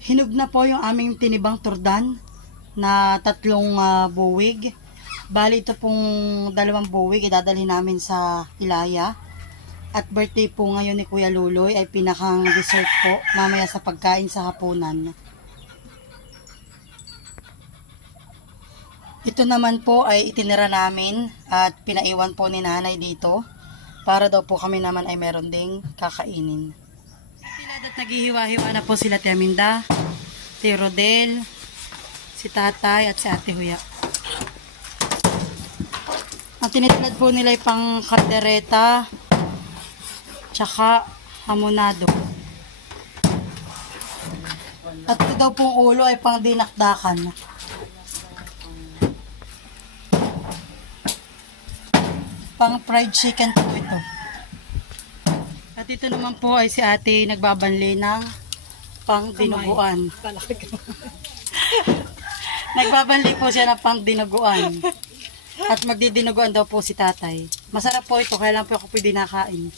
Hinog na po yung aming tinibang turdan na tatlong buwig. Bali ito pong dalawang buwig idadalhin namin sa Ilaya. At birthday po ngayon ni Kuya Luloy ay pinakang dessert po mamaya sa pagkain sa hapunan. Ito naman po ay itinira namin at pinaiwan po ni nanay dito para daw po kami naman ay meron ding kakainin. At naghihiwa-hiwa na po sila Tia Minda, Tia Rodel, si Tatay at si Ate Huya. Ang tinitilad po nila ay pang kaldereta, tsaka hamonado. At ito daw pong ulo ay pang dinakdakan. Pang fried chicken po ito. At ito naman po ay si ate nagbabanli ng pang dinuguan. Nagbabanli po siya ng pang dinuguan. At magdidinuguan daw po si tatay. Masarap po ito, kaya lang po ako pwede nakain.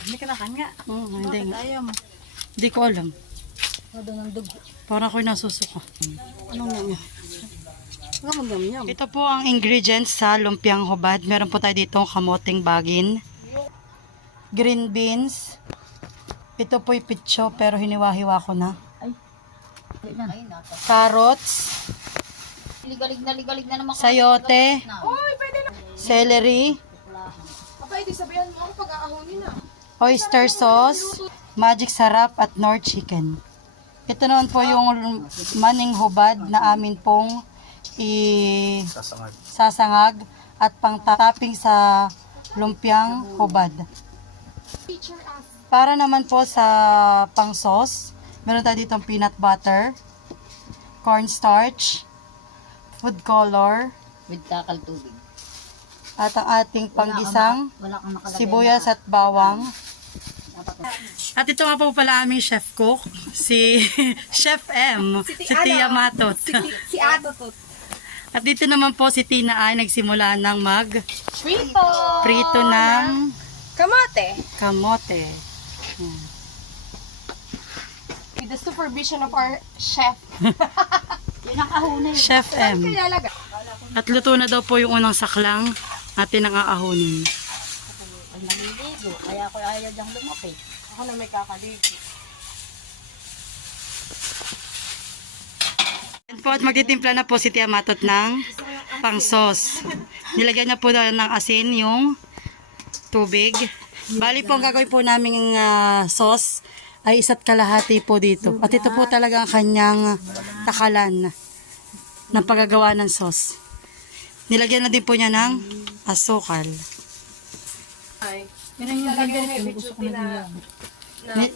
Hindi ka nakanya. Hindi nga. Ayaw mo. Hindi ko alam. Ano ng dugo? Parang ako'y nasusuka. Anong nangyay? Ano mag-yam-yam? Ito po ang ingredients sa lumpiang hubad. Meron po tayo dito kamoting bagin, green beans. Ito po'y pitso pero hiniwa-hiwa ko na. Carrots, Ligalig na naman. sayote, celery, Papa, hindi sabihan mo ako pag-aahonin na. oyster sauce, magic sarap at Knorr chicken. Ito naman po yung maning hubad na amin pong sasangag at pang-topping sa lumpiang hubad. Para naman po sa pang-sauce, meron tayo ditong peanut butter, cornstarch, food color, With takal tubig. at ang ating panggisang Wala kang nakalagay. sibuyas at bawang. At ito nga po pala aming chef cook, si Chef M, si Tia Matot. Si Ato to. At dito naman po si Tina ay nagsimula ng Prito! prito ng Kamate! kamote. With the supervision of our chef. Chef M. Kaya laga. At luto na daw po yung unang saklang natin ang aahonin. Naliligo. Kaya ako ayaw diyang lumapit. Ako na may kakaligo. And po at magtitimpla na po si Tia Matot ng pang-sauce. Nilagyan niya po ng asin yung tubig. Bali po ang gagawin po naming sauce ay 1.5 po dito. At ito po talaga ang kanyang takalan ng paggagawa ng sauce. Nilagyan na din po niya ng asukal.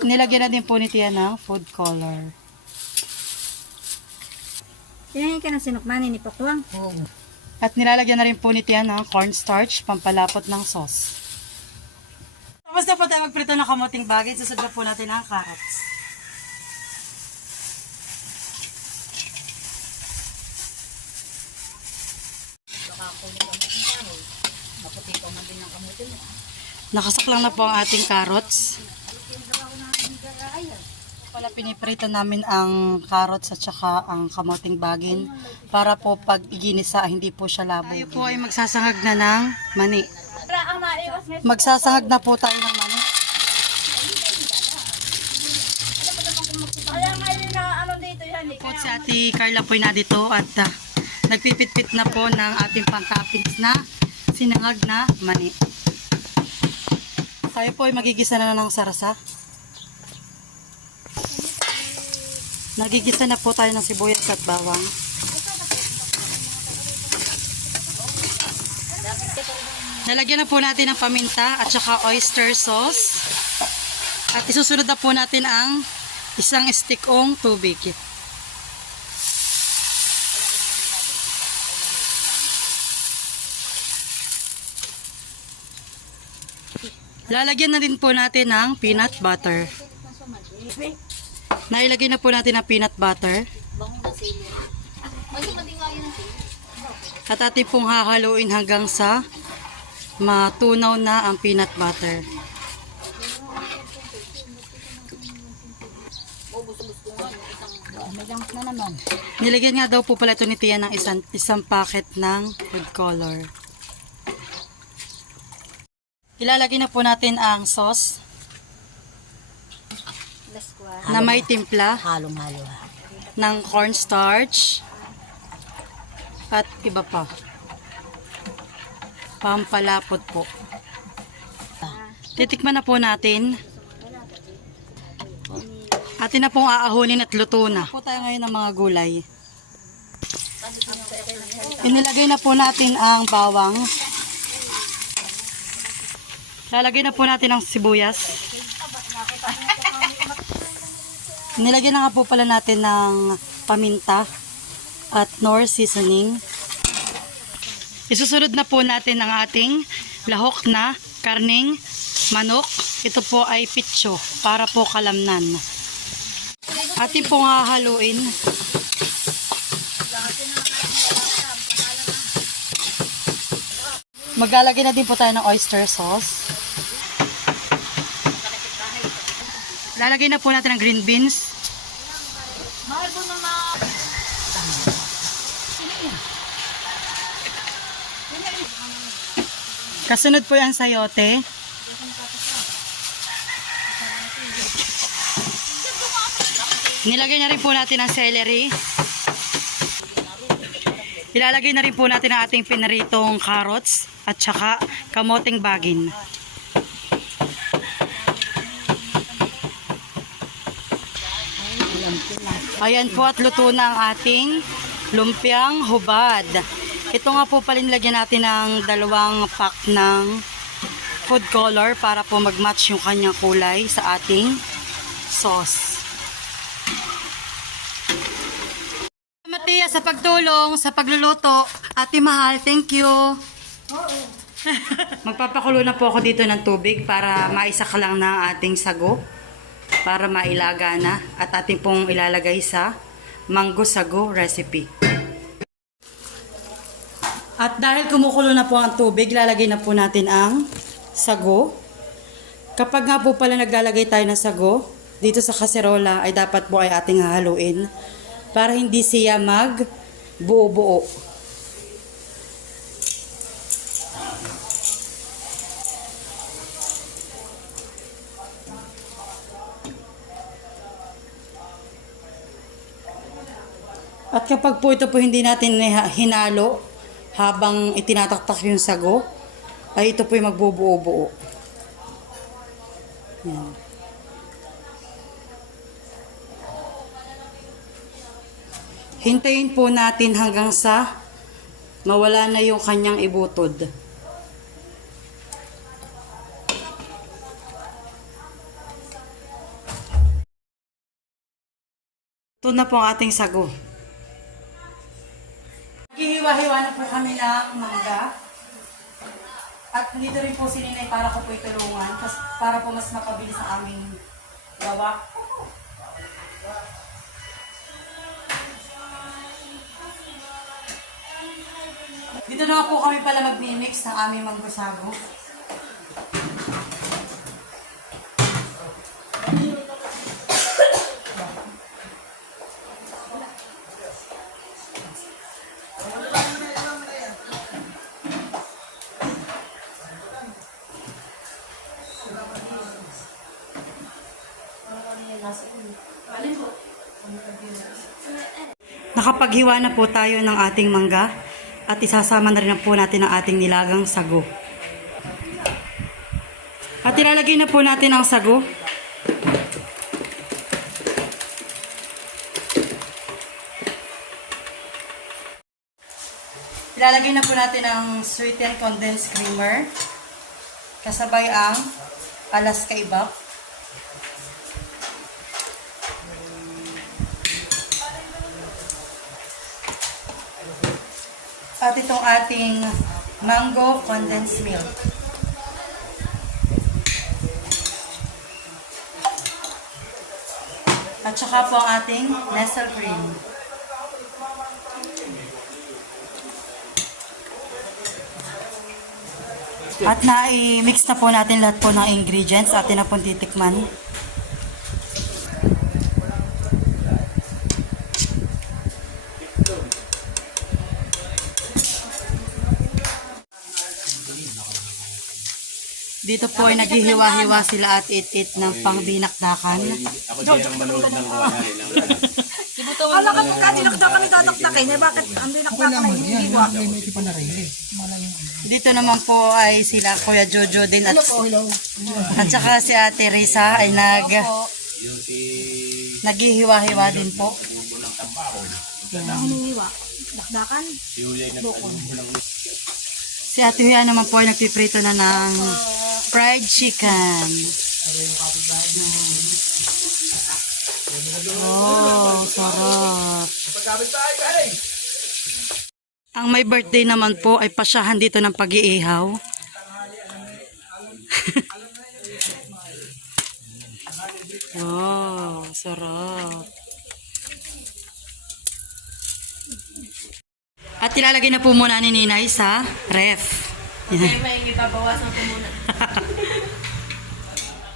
Nilagyan na din po ni Tia ng food color. Yan ka na sinukmanin ni Pokwang. At nilalagyan na rin po ni Tia ng cornstarch, pampalapot ng sauce. Tapos na po tayo magprito ng kamuting bagay, susunod po natin ang carrots. Nakasaklang na po ang ating carrots. Pala piniprito namin ang carrots at saka ang kamuting bagin para po pag iginisa hindi po siya labo. Tayo po ay magsasangag na ng mani. Magsasangag na po tayo ng mani. Po si Ate Carla po na dito at nagpipit-pit na po ng ating pang-toppings na sinangag na mani. Tayo po ay magigisa na ng sarasa. Nagigisa na po tayo ng sibuyas at bawang. Nalagyan na po natin ng paminta at saka oyster sauce. At isusunod na po natin ang isang stickong tubig. Lalagyan na din po natin ng peanut butter. Nailagay na po natin ang peanut butter. At atin pong hahaluin hanggang sa matunaw na ang peanut butter. May gamot na naman. Nilagyan nga daw po pala ito ni Tia ng isang packet ng food color. Ilalagay na po natin ang sauce na may timpla Halong-halo. ng cornstarch at iba pa. Pampalapot po. Titikman na po natin. Atin na pong aahunin at luto na. Po tayo ngayon ng mga gulay. Inilagay na po natin ang bawang. Lalagay na po natin ang sibuyas. Nilagyan na nga po pala natin ng paminta at Knorr seasoning. Isusunod na po natin ang ating lahok na karning manok. Ito po ay pitso para po kalamnan. Atin pong hahaluin. Maglalagay na din po tayo ng oyster sauce. Lalagay na po natin ang green beans. Kasunod po yung sayote. Nilagay na rin po natin ang celery. Ilalagay na rin po natin ang ating pinaritong carrots at saka kamoting bagin. Ayan po at luto na ang ating lumpiang hubad. Ito nga po pala nilagyan natin ng 2 pack ng food color para po mag-match yung kanyang kulay sa ating sauce. Matia sa pagtulong, sa pagluluto. Ate Mahal, thank you. Magpapakulo na po ako dito ng tubig para maisak lang na ang ating sago. Para mailaga na at ating pong ilalagay sa mango sago recipe. At dahil kumukulo na po ang tubig, lalagay na po natin ang sago. Kapag nga po pala naglalagay tayo ng sago, dito sa kaserola ay dapat po ay ating hahaluin para hindi siya mag buo-buo. At kapag po ito po hindi natin hinalo habang itinataktak yung sago, ay ito po yung magbubuo-buo. Yan. Hintayin po natin hanggang sa mawala na yung kanyang ibutod. Ito na po ang ating sago. Hiwa-hiwa na po kami ng mangga. At dito rin po si Ninay para ko po itulungan para po mas makabilis ang aming gawa. Dito na nga po kami pala mag-mix ng aming mango sago. Nakapaghiwa na po tayo ng ating mangga at isasama na rin po natin ang ating nilagang sago. At ilalagay na po natin ang sago. Ilalagay na po natin ang sweetened condensed creamer kasabay ang Alaska Ibak. At itong ating mango condensed milk. At saka po ang ating Nestle cream. At na-mix na po natin lahat po ng ingredients. Atin na po titikman. Dito po ay naghihiwa-hiwa sila at it-it ng pangbinakdakan. Ako din ang manood ng wali ng Ala ka pagka dinakda kami tataktakin, eh bakit ang dinakda kami hindi ba? Dito naman po ay sila Kuya Jojo din at saka si Ate Risa ay naghihiwa-hiwa din po. Hinihiwa. Dakdakan. Si Ate Huya naman po ay nagpiprito na ng fried chicken. Oh, sarap. Ang may birthday naman po ay pasyahan dito ng pag-iihaw. Oh, sarap. At ilalagay na po muna ni Ninay sa ref. Yan. May ibabawasan ko muna.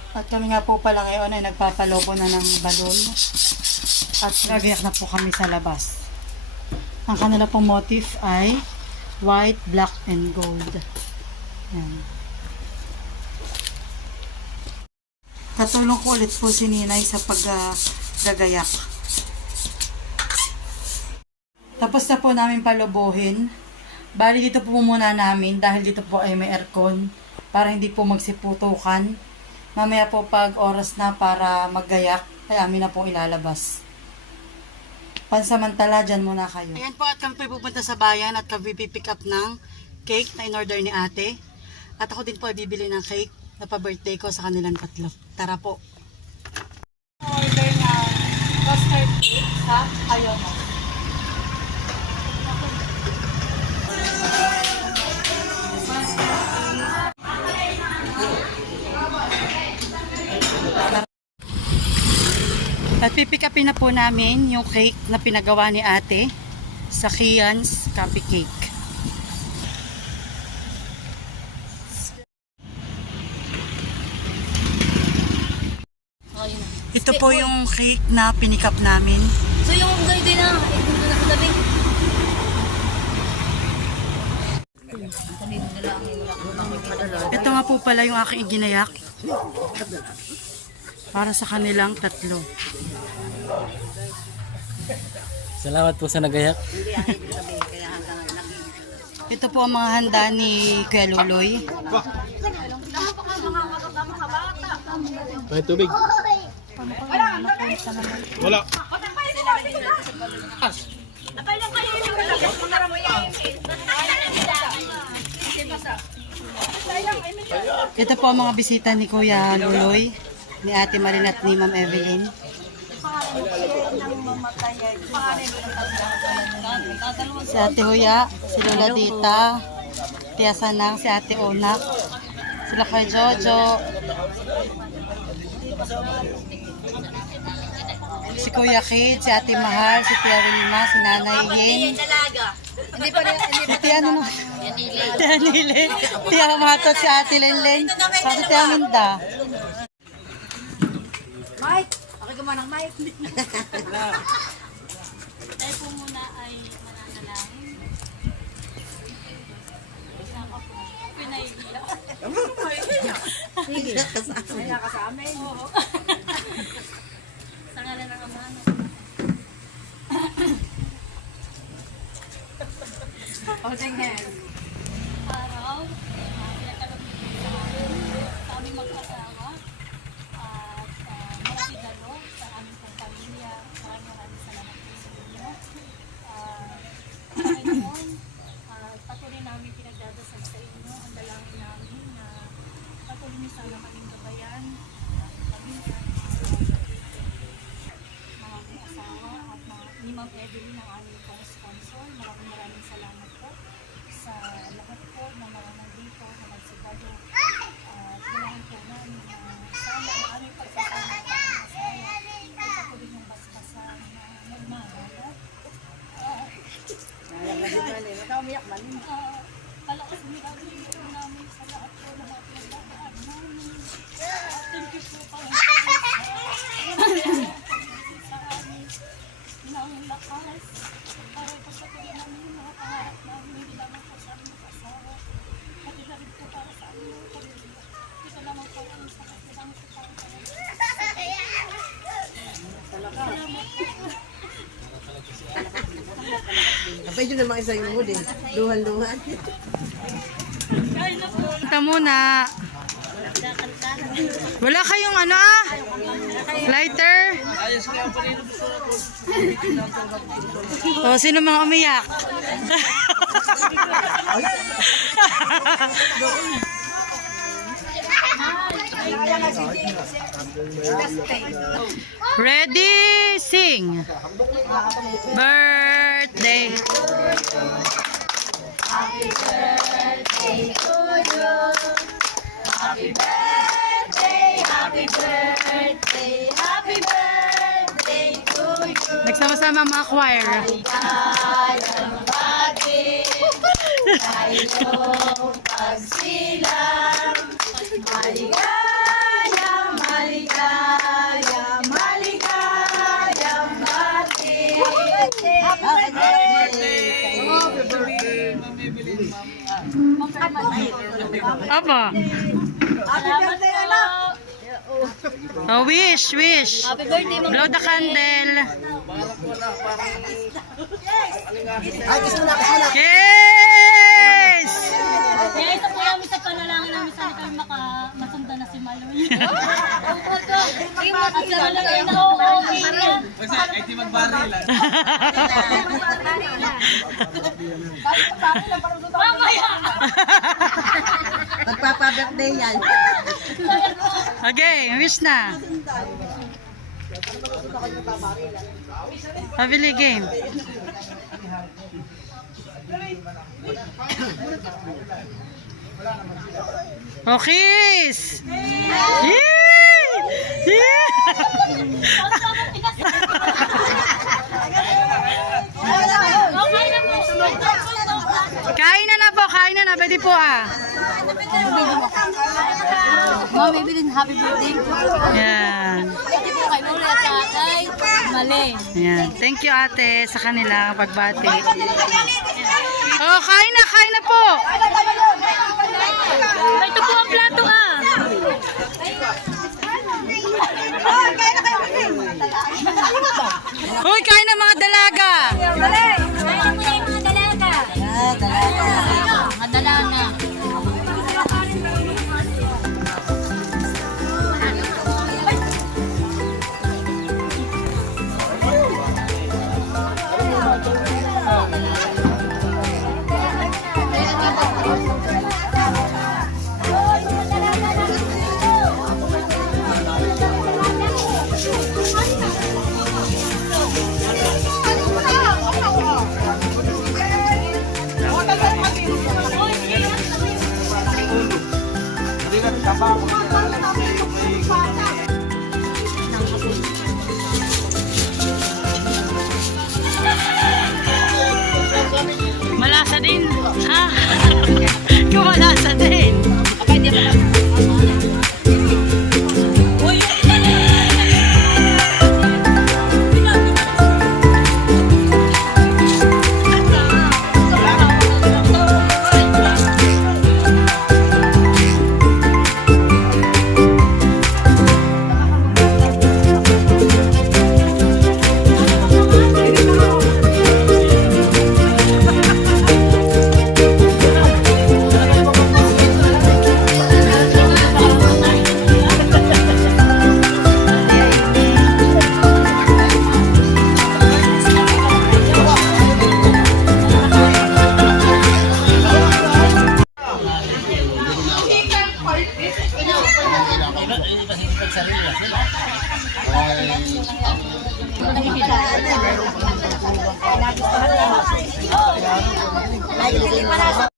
At kami nga po pala ngayon ay nagpapalobo na ng balon. At nagayak na po kami sa labas. Ang kanila pong motif ay white, black, and gold. Yan. Katulong ko ulit po si Ninay sa paggagayak. Tapos na po namin palubuhin. Bali dito po muna namin dahil dito po ay may aircon para hindi po magsiputukan. Mamaya po pag oras na para maggayak ay amin na po ilalabas. Pansamantala, dyan muna kayo. Ayan po at kami po pupunta sa bayan at kami pick up ng cake na in-order ni ate. At ako din po ay bibili ng cake na pa-birthday ko sa kanilang tatlo. Tara po. Order na custard cake sa Ayoma. At pipick upin na po namin yung cake na pinagawa ni ate sa Kian's Coffee Cake. Ito po yung cake na pinick up namin. So yung ganito na, ito na sa tabi. Ito nga po pala yung aking iginayak para sa kanilang tatlo. Salamat po sa nagayak. Ito po ang mga handa ni Kuya Luloy. May tubig. Wala. Ito po ang mga bisita ni Kuya Luloy, ni Ate Marin at ni Ma'am Evelyn. Si Ate Huya, si Lola Dita, Tia Sanang, si Ate Onak, sila kay Jojo, si Kuya Kid, si Ate Mahal, si Tia Wilma, si Nanay Yen, si Tia ano naman? Tia Nile, Tia Matot, si Ate Lenlen, si Tia Minda. Mike! Okay ka manang Mike. Tayo po muna ay mananalangin. Isang ako. Pinaiiyak. Sige. Kaya ka sa amin. Oo. Sa ngalan ng Ama. Holding hands. Araw, pinagkalagay sa amin, sa aming mag-asawa, at makakidalo sa aming pong pamilya. Maraming salamat po sa inyo. Panginoon, patuloy namin pinagdadasal sa inyo. Ang dalangin namin na patuloy niyo sana kaming gabayan. Kami mga asawa at ni Ma'am Evelyn ang aming pong sponsor. Maraming salamat po sa Pwede naman isa yung mood eh. Duhan-duhan. Kanta muna. Wala kayong ano lighter? O, sino mga umiyak? Ready, sing. Birthday. Nagsama-sama mga choir. Apa? Oh, wish, wish. Happy birthday, Blow the candle. Kiss! Kaya ito po namin sa panalangin namin sana kami masundan na si Maloy. At sa Maloy na okay na. Mamaya! Magpapa-birthday yan. Okay, wish na. Pabili game. Oh, kiss! Yay! Yeah! Kain na po, kain na. Pwede po Mom, maybe din happy birthday. Yan. Birthday po kay Lolo at saka kay Mali. Yan. Thank you ate sa kanilang pagbati. Oh, kain na po. Ito po ang plato Hoy, kain na mga dalaga. Kaya po na yung mga dalaga. Mga dalaga. Malasa din. Ha? Kumalasa din. Lagi para sa